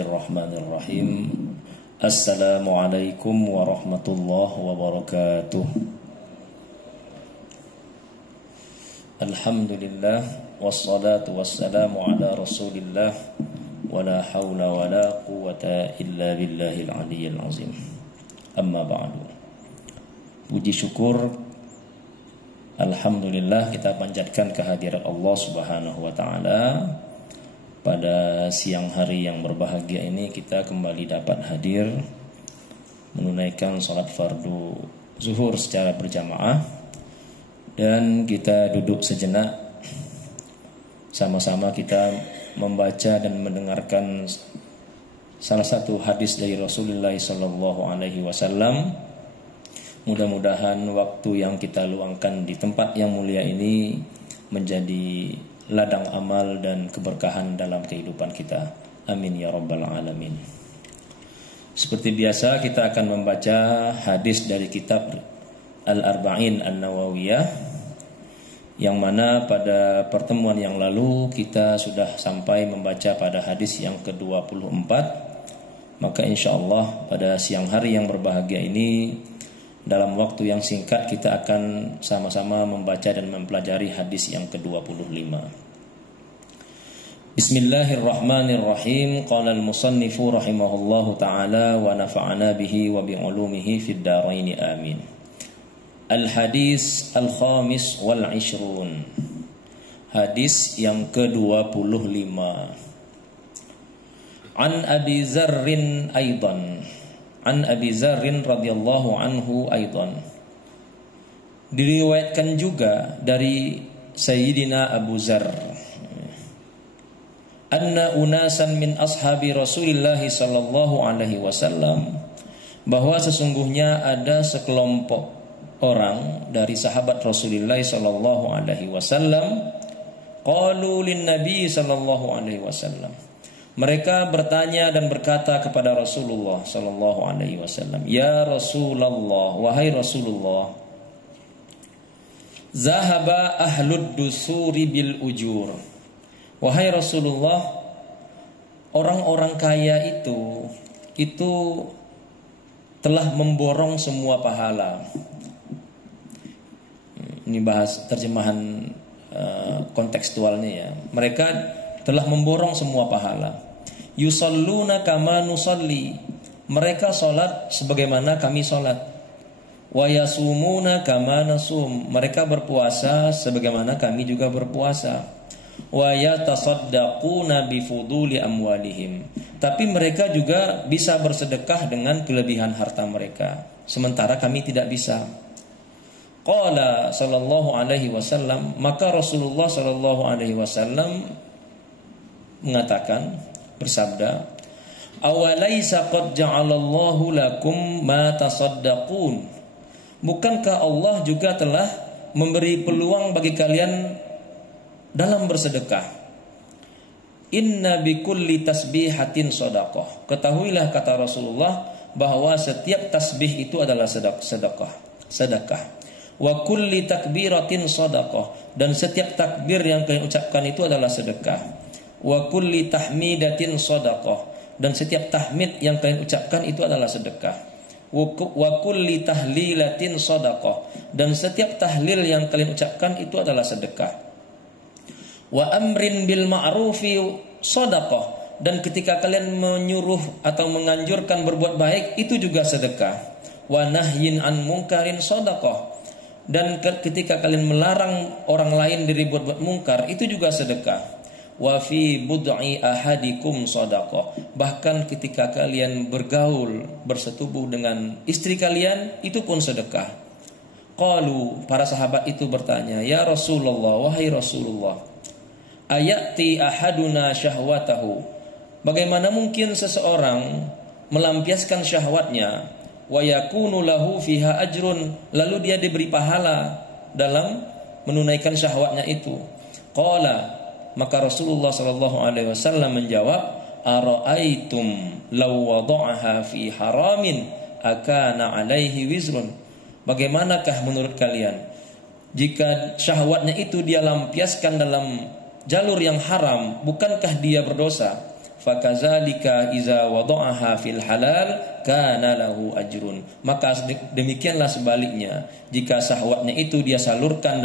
Bismillahirrahmanirrahim. Assalamualaikum warahmatullahi wabarakatuh. Alhamdulillah wassalatu wassalamu ala Rasulillah wala haula wala quwwata illa billahil aliyyil azim. Amma ba'du. Puji syukur alhamdulillah kita panjatkan kehadirat Allah Subhanahu wa taala. Pada siang hari yang berbahagia ini kita kembali dapat hadir menunaikan salat fardu zuhur secara berjamaah, dan kita duduk sejenak sama-sama kita membaca dan mendengarkan salah satu hadis dari Rasulullah sallallahu alaihi wasallam. Mudah-mudahan waktu yang kita luangkan di tempat yang mulia ini menjadi ladang amal dan keberkahan dalam kehidupan kita. Amin ya rabbal alamin. Seperti biasa kita akan membaca hadis dari kitab Al-Arba'in An-Nawawiyah, yang mana pada pertemuan yang lalu kita sudah sampai membaca pada hadis yang ke-24. Maka insyaallah pada siang hari yang berbahagia ini, dalam waktu yang singkat kita akan sama-sama membaca dan mempelajari hadis yang ke-25. Bismillahirrahmanirrahim. Qala al-musannifu rahimahullahu ta'ala wa nafa'ana bihi wa bi'ulumihi fid dharain amin. Al-hadis al-khamis wal 'ishrun. Hadis yang ke-25. An Abi Dzarrin aidan. An Abi Dzarrin radhiyallahu anhu aidan. Diriwayatkan juga dari Sayyidina Abu Dzar, anna unasan min ashabi Rasulillah sallallahu alaihi wasallam, bahwa sesungguhnya ada sekelompok orang dari sahabat Rasulullah sallallahu alaihi wasallam, qalu lin nabi sallallahu alaihi wasallam, mereka bertanya dan berkata kepada Rasulullah sallallahu alaihi wasallam, ya Rasulullah, wahai Rasulullah, zahaba ahlud dusuri bil ujur, wahai Rasulullah, orang-orang kaya itu telah memborong semua pahala. Ini bahas terjemahan kontekstualnya ya. Mereka telah memborong semua pahala. Yusalluna kama nusalli, mereka salat sebagaimana kami salat. Wa yasumuna kama nasum, mereka berpuasa sebagaimana kami juga berpuasa. Wa yatasaddaquna bifuduli amwalihim, tapi mereka juga bisa bersedekah dengan kelebihan harta mereka, sementara kami tidak bisa. Qala sallallahu alaihi wasallam, maka Rasulullah sallallahu alaihi wasallam mengatakan, bersabda, awalaisa qad ja'alallahu lakum ma tasaddaqun, bukankah Allah juga telah memberi peluang bagi kalian dalam bersedekah? Inna bikulli tasbihatin shadaqah, ketahuilah kata Rasulullah bahwa setiap tasbih itu adalah sedekah. Wa kulli takbiratin shadaqah, dan setiap takbir yang kalian ucapkan itu adalah sedekah. Wa kulli tahmidatin shadaqah, dan setiap tahmid yang kalian ucapkan itu adalah sedekah. Wa kulli tahlilatin shadaqah, dan setiap tahlil yang kalian ucapkan itu adalah sedekah. Wa amrin bil ma'rufi shadaqah, dan ketika kalian menyuruh atau menganjurkan berbuat baik itu juga sedekah. Wa nahyin an munkarin shadaqah, dan ketika kalian melarang orang lain dari berbuat mungkar itu juga sedekah. Wa fi bud'i ahadikum shadaqah, bahkan ketika kalian bergaul bersetubuh dengan istri kalian itu pun sedekah. Qalu, para sahabat itu bertanya, ya Rasulullah, wahai Rasulullah, ayati ahaduna syahwatahu, bagaimana mungkin seseorang melampiaskan syahwatnya, wa yakunu lahu fiha ajrun, lalu dia diberi pahala dalam menunaikan syahwatnya itu. Qala, maka Rasulullah sallallahu alaihi wasallam menjawab, ara'aitum law wada'aha fi haramin akana alaihi wizrun, bagaimanakah menurut kalian jika syahwatnya itu dia lampiaskan dalam jalur yang haram, bukankah dia berdosa? fakazalika iza wada'aha fil halal kana lahu ajrun. Maka demikianlah sebaliknya, jika syahwatnya itu dia salurkan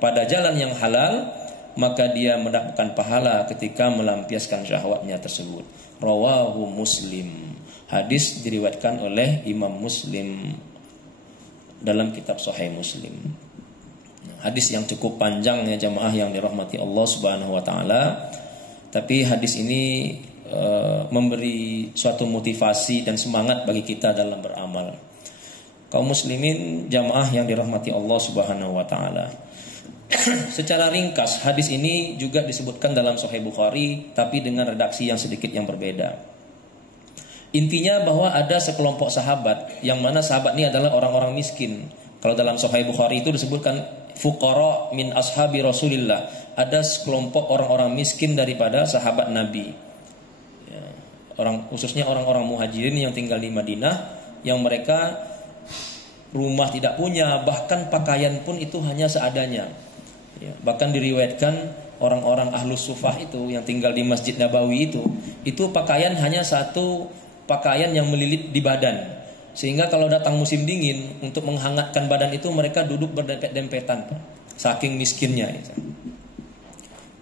pada jalan yang halal, maka dia mendapatkan pahala ketika melampiaskan syahwatnya tersebut. Rawahu Muslim. Hadis diriwayatkan oleh Imam Muslim dalam kitab Sahih Muslim. Hadis yang cukup panjang ya jamaah yang dirahmati Allah Subhanahu wa taala. Tapi hadis ini memberi suatu motivasi dan semangat bagi kita dalam beramal. Kaum muslimin jamaah yang dirahmati Allah Subhanahu wa taala. Secara ringkas hadis ini juga disebutkan dalam Sahih Bukhari tapi dengan redaksi yang sedikit yang berbeda. Intinya bahwa ada sekelompok sahabat yang mana sahabat ini adalah orang-orang miskin. Kalau dalam Sahih Bukhari itu disebutkan fuqara min ashabi Rasulillah. Ada sekelompok orang-orang miskin daripada sahabat Nabi. Khususnya orang-orang muhajirin yang tinggal di Madinah, yang mereka rumah tidak punya, bahkan pakaian pun itu hanya seadanya. Bahkan diriwayatkan orang-orang ahlus sufah itu yang tinggal di Masjid Nabawi itu pakaian hanya satu pakaian yang melilit di badan, sehingga kalau datang musim dingin untuk menghangatkan badan itu mereka duduk berdempet-dempetan, saking miskinnya itu.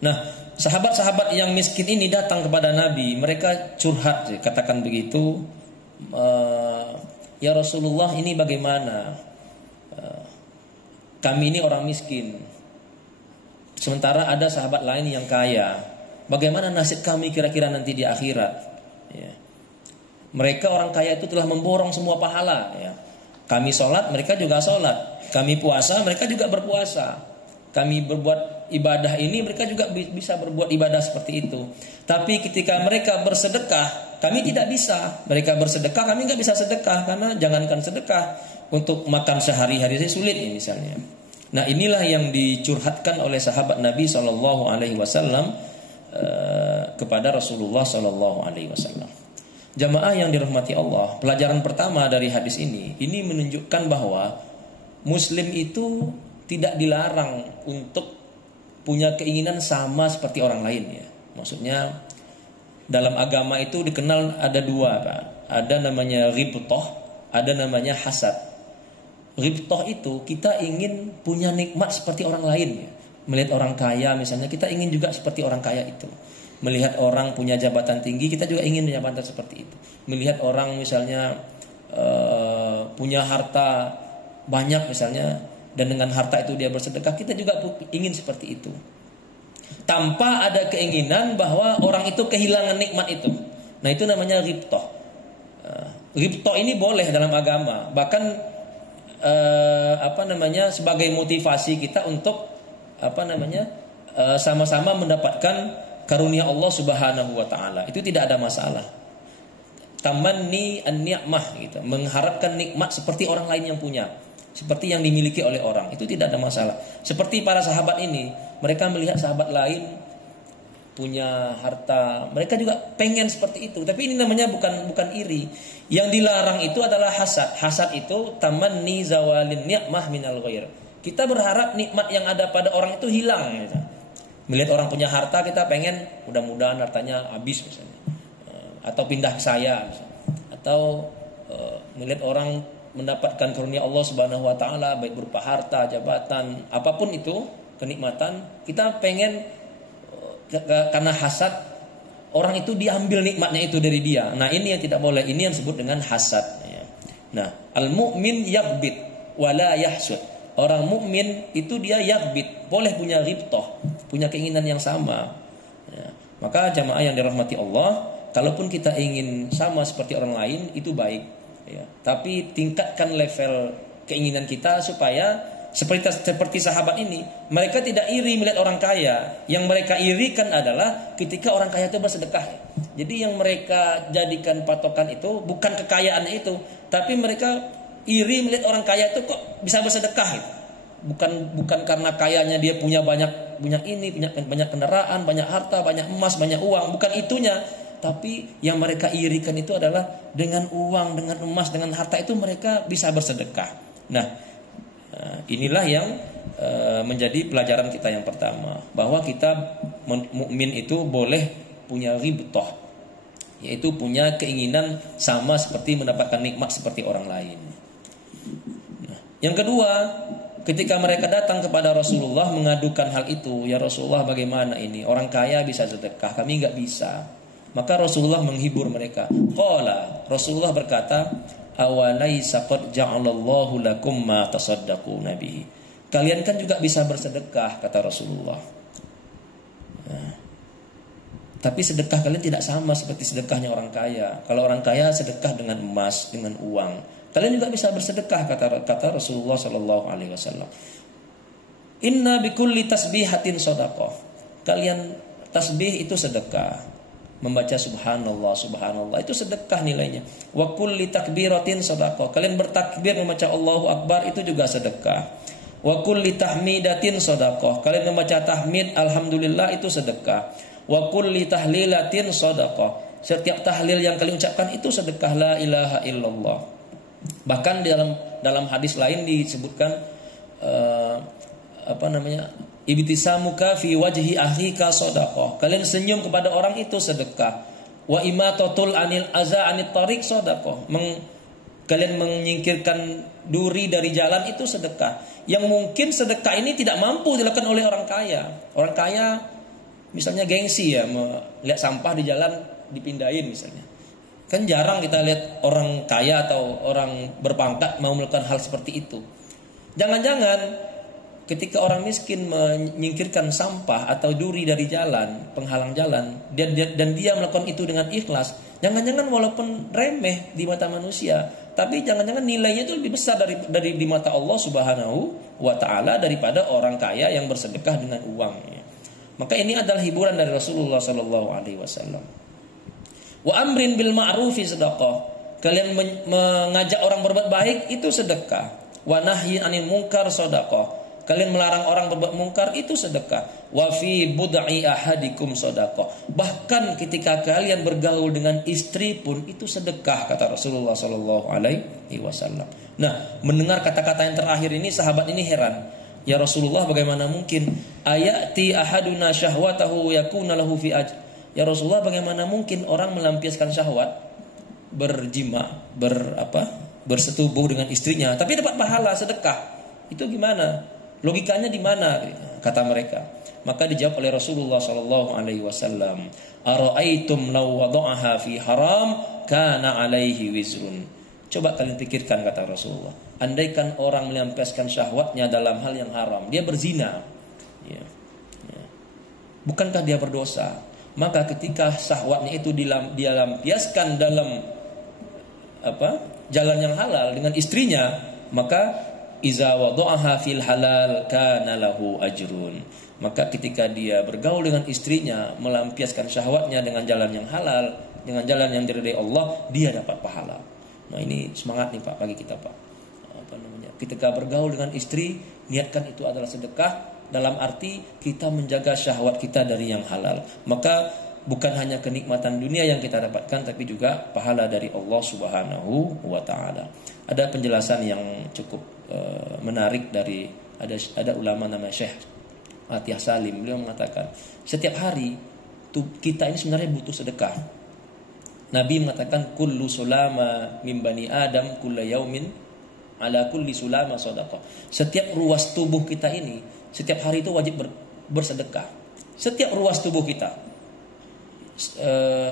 Nah, sahabat-sahabat yang miskin ini datang kepada Nabi, mereka curhat, katakan begitu, ya Rasulullah, ini bagaimana? Kami ini orang miskin, sementara ada sahabat lain yang kaya. Bagaimana nasib kami kira-kira nanti di akhirat? Ya. Mereka orang kaya itu telah memborong semua pahala. Ya. Kami sholat, mereka juga sholat. Kami puasa, mereka juga berpuasa. Kami berbuat ibadah ini, mereka juga bisa berbuat ibadah seperti itu. Tapi ketika mereka bersedekah, kami tidak bisa. Mereka bersedekah, kami nggak bisa sedekah, karena jangankan sedekah, untuk makan sehari-hari saja sulit ya, misalnya. Nah, inilah yang dicurhatkan oleh sahabat Nabi SAW kepada Rasulullah SAW. Jamaah yang dirahmati Allah, pelajaran pertama dari hadis ini menunjukkan bahwa Muslim itu tidak dilarang untuk punya keinginan sama seperti orang lain ya. Maksudnya dalam agama itu dikenal ada dua, Pak. Ada namanya ghibthah, ada namanya hasad. Ghibthah itu kita ingin punya nikmat seperti orang lain ya. Melihat orang kaya misalnya, kita ingin juga seperti orang kaya itu. Melihat orang punya jabatan tinggi, kita juga ingin jabatan seperti itu. Melihat orang misalnya punya harta banyak misalnya, dan dengan harta itu dia bersedekah, kita juga ingin seperti itu. Tanpa ada keinginan bahwa orang itu kehilangan nikmat itu. Nah, itu namanya ghibthah. Ghibthah ini boleh dalam agama. Bahkan sebagai motivasi kita untuk sama-sama mendapatkan karunia Allah Subhanahu wa taala. Itu tidak ada masalah. Tamanni an-ni'mah gitu, mengharapkan nikmat seperti orang lain yang punya, seperti yang dimiliki oleh orang, itu tidak ada masalah. Seperti para sahabat ini, mereka melihat sahabat lain punya harta, mereka juga pengen seperti itu. Tapi ini namanya bukan iri. Yang dilarang itu adalah hasad. Hasad itu tamanni zawalin ni'mah minal ghair. Kita berharap nikmat yang ada pada orang itu hilang gitu. Melihat orang punya harta, kita pengen mudah-mudahan hartanya habis misalnya, atau pindah ke saya misalnya. Atau melihat orang mendapatkan karunia Allah Subhanahu wa taala, baik berupa harta, jabatan, apapun itu, kenikmatan, kita pengen karena hasad orang itu diambil nikmatnya itu dari dia. Nah, ini yang tidak boleh, ini yang disebut dengan hasad ya. Nah, al-mu'min yaghbit wa la yahsud. Orang mukmin itu dia yaghbit, boleh punya ghibthah, punya keinginan yang sama ya. Maka jamaah yang dirahmati Allah, kalaupun kita ingin sama seperti orang lain itu baik ya. Tapi tingkatkan level keinginan kita supaya seperti sahabat ini, mereka tidak iri melihat orang kaya. Yang mereka irikan adalah ketika orang kaya itu bersedekah. Jadi yang mereka jadikan patokan itu bukan kekayaannya itu, tapi mereka iri melihat orang kaya itu kok bisa bersedekah. Bukan karena kayanya dia punya banyak kendaraan, banyak harta, banyak emas, banyak uang, bukan itunya. Tapi yang mereka irikan itu adalah dengan uang, dengan emas, dengan harta itu mereka bisa bersedekah. Nah, inilah yang menjadi pelajaran kita yang pertama, bahwa kita mukmin itu boleh punya ghibthah, yaitu punya keinginan sama seperti mendapatkan nikmat seperti orang lain. Nah, yang kedua, ketika mereka datang kepada Rasulullah mengadukan hal itu, ya Rasulullah bagaimana ini? Orang kaya bisa sedekah, kami nggak bisa. Maka Rasulullah menghibur mereka. Rasulullah berkata, awalaisa qad ja'alallahu lakum ma tasaddaquna bihi. Kalian kan juga bisa bersedekah, kata Rasulullah. Nah, tapi sedekah kalian tidak sama seperti sedekahnya orang kaya. Kalau orang kaya sedekah dengan emas, dengan uang. Kalian juga bisa bersedekah, kata Rasulullah sallallahu alaihi wasallam. Inna bikulli tasbihatin shadaqah. Kalian tasbih itu sedekah. Membaca subhanallah, subhanallah itu sedekah nilainya. Wa kulli takbiratin shadaqah. Kalian bertakbir membaca Allahu Akbar itu juga sedekah. Wa kulli tahmidatin shadaqah. Kalian membaca tahmid alhamdulillah itu sedekah. Wa kulli tahlilatin shadaqah. Setiap tahlil yang kalian ucapkan itu sedekah, la ilaha illallah. Bahkan dalam hadis lain disebutkan ibtisamuka fi wajhi akhika shadaqah. Kalian senyum kepada orang itu sedekah. Wa imatatul anil aza anit tariq shadaqah. Kalian menyingkirkan duri dari jalan itu sedekah. Yang mungkin sedekah ini tidak mampu dilakukan oleh orang kaya. Orang kaya misalnya gengsi ya, melihat sampah di jalan dipindahin misalnya. Kan jarang kita lihat orang kaya atau orang berpangkat mau melakukan hal seperti itu. Jangan-jangan ketika orang miskin menyingkirkan sampah atau duri dari jalan, penghalang jalan, dan dia melakukan itu dengan ikhlas, jangan-jangan walaupun remeh di mata manusia, tapi jangan-jangan nilainya itu lebih besar dari di mata Allah Subhanahu wa taala daripada orang kaya yang bersedekah dengan uangnya. Maka ini adalah hiburan dari Rasulullah sallallahu alaihi wasallam. Wa amrin bil ma'rufi sedekah. Kalian mengajak orang berbuat baik itu sedekah. Wa nahyi anil munkar sedekah. Kalian melarang orang berbuat mungkar itu sedekah. Wa fi bud'i ahadikum sedekah. Bahkan ketika kalian bergaul dengan istri pun itu sedekah, kata Rasulullah sallallahu alaihi wasallam. Nah, mendengar kata-kata yang terakhir ini sahabat ini heran. Ya Rasulullah, bagaimana mungkin ayati ahaduna syahwatahu yakuna lahu fi ajr. Ya Rasulullah, bagaimana mungkin orang melampiaskan syahwat bersetubuh dengan istrinya tapi dapat pahala sedekah? Itu gimana? Logikanya di mana? Kata mereka. Maka dijawab oleh Rasulullah sallallahu alaihi wasallam, "Ara'aitum law wada'aha fi haram kana alaihi wizrun." Coba kalian pikirkan, kata Rasulullah. Andaikan orang melampiaskan syahwatnya dalam hal yang haram, dia berzina. Ya. Bukankah dia berdosa? Maka ketika syahwatnya itu dia lampiaskan dalam jalan yang halal dengan istrinya, maka iza wada'aha fil halal kana lahu ajrun. Maka ketika dia bergaul dengan istrinya, melampiaskan syahwatnya dengan jalan yang halal, dengan jalan yang diridai Allah, dia dapat pahala. Nah, ini semangat nih Pak bagi kita Pak. Ketika bergaul dengan istri, niatkan itu adalah sedekah dalam arti kita menjaga syahwat kita dari yang halal. Maka bukan hanya kenikmatan dunia yang kita dapatkan, tapi juga pahala dari Allah Subhanahu wa taala. Ada penjelasan yang cukup menarik dari ada ulama namanya Syekh Atiyah Salim. Beliau mengatakan setiap hari kita ini sebenarnya butuh sedekah. Nabi mengatakan kullu sulama min bani adam kullu yaumin ala kulli sulama shadaqah. Setiap ruas tubuh kita ini setiap hari itu wajib bersedekah. Setiap ruas tubuh kita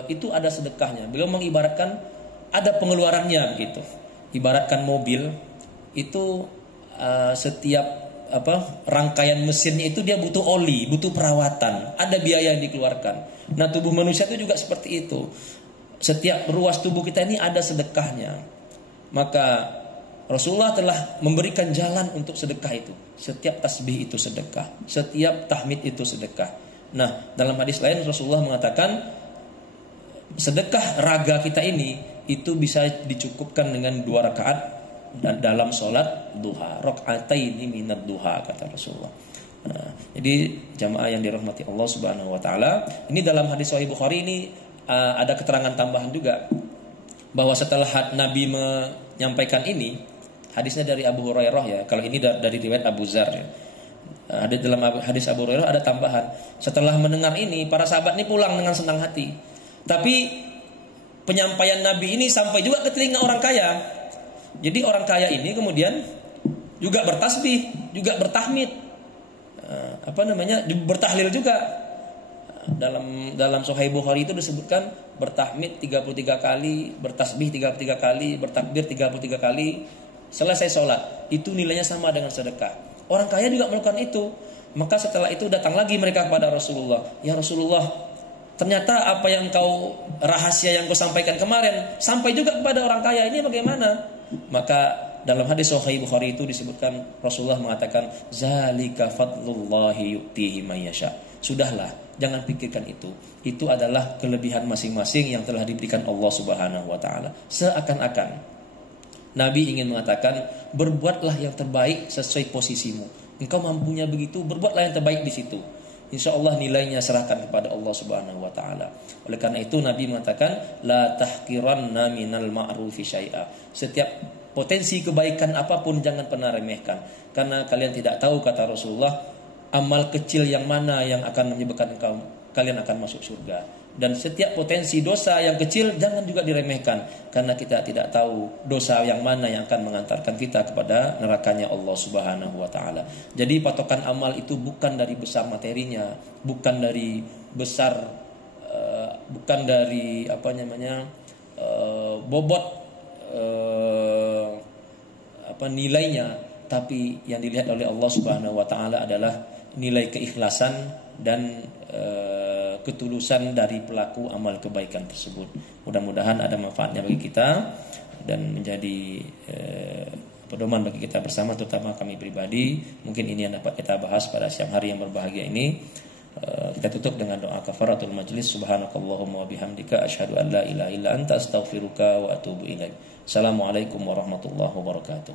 itu ada sedekahnya. Beliau mengibaratkan ada pengeluarannya begitu. Ibaratkan mobil itu setiap rangkaian mesinnya itu dia butuh oli, butuh perawatan, ada biaya yang dikeluarkan. Nah, tubuh manusia itu juga seperti itu. Setiap ruas tubuh kita ini ada sedekahnya. Maka Rasulullah telah memberikan jalan untuk sedekah itu. Setiap tasbih itu sedekah, setiap tahmid itu sedekah. Nah, dalam hadis lain Rasulullah mengatakan sedekah raga kita ini itu bisa dicukupkan dengan 2 rakaat dan dalam sholat duha, rakaataini minad duha, kata Rasulullah. Nah, jadi jamaah yang dirahmati Allah Subhanahu wa taala, ini dalam hadis Sahih Bukhari ini ada keterangan tambahan juga bahwa setelah Nabi menyampaikan ini, hadisnya dari Abu Hurairah ya. Kalau ini dari riwayat Abu Dzar ya. Ada dalam hadis Abu Hurairah ada tambahan. Setelah mendengar ini, para sahabat ini pulang dengan senang hati. Tapi penyampaian Nabi ini sampai juga ke telinga orang kaya. Jadi orang kaya ini kemudian juga bertasbih, juga bertahmid, bertahlil juga. Dalam Sahih Bukhari itu disebutkan bertahmid 33 kali, bertasbih 33 kali, bertakbir 33 kali, selesai sholat. Itu nilainya sama dengan sedekah. Orang kaya juga melakukan itu. Maka setelah itu datang lagi mereka kepada Rasulullah. Ya Rasulullah, ternyata apa yang rahasia yang kau sampaikan kemarin sampai juga kepada orang kaya ini bagaimana? Maka dalam hadis Sahih Bukhari itu disebutkan Rasulullah mengatakan zalika fadlullahi yu'tihi may yasha. Sudahlah, jangan pikirkan itu. Itu adalah kelebihan masing-masing yang telah diberikan Allah Subhanahu wa taala. Seakan-akan Nabi ingin mengatakan, berbuatlah yang terbaik sesuai posisimu. Engkau mampunya begitu, berbuatlah yang terbaik di situ. Insya Allah nilainya serahkan kepada Allah Subhanahu wa taala. Oleh karena itu Nabi mengatakan, la tahqiranna minal ma'rufi syai'a. Setiap potensi kebaikan apapun jangan pernah remehkan. Karena kalian tidak tahu, kata Rasulullah, amal kecil yang mana yang akan menyebabkan kalian akan masuk surga. Dan setiap potensi dosa yang kecil jangan juga diremehkan, karena kita tidak tahu dosa yang mana yang akan mengantarkan kita kepada nerakanya Allah Subhanahu wa taala. Jadi patokan amal itu bukan dari besar materinya, bukan dari besar bobot nilainya, tapi yang dilihat oleh Allah Subhanahu wa taala adalah nilai keikhlasan dan ketulusan dari pelaku amal kebaikan tersebut. Mudah-mudahan ada manfaatnya bagi kita dan menjadi pedoman bagi kita bersama, terutama kami pribadi. Mungkin ini yang dapat kita bahas pada siang hari yang berbahagia ini. Kita tutup dengan doa kafaratul majlis. Subhanakallahumma wa bihamdika asyhadu an la ilaha illa anta astaghfiruka wa atubu ilaik. Assalamualaikum warahmatullahi wabarakatuh.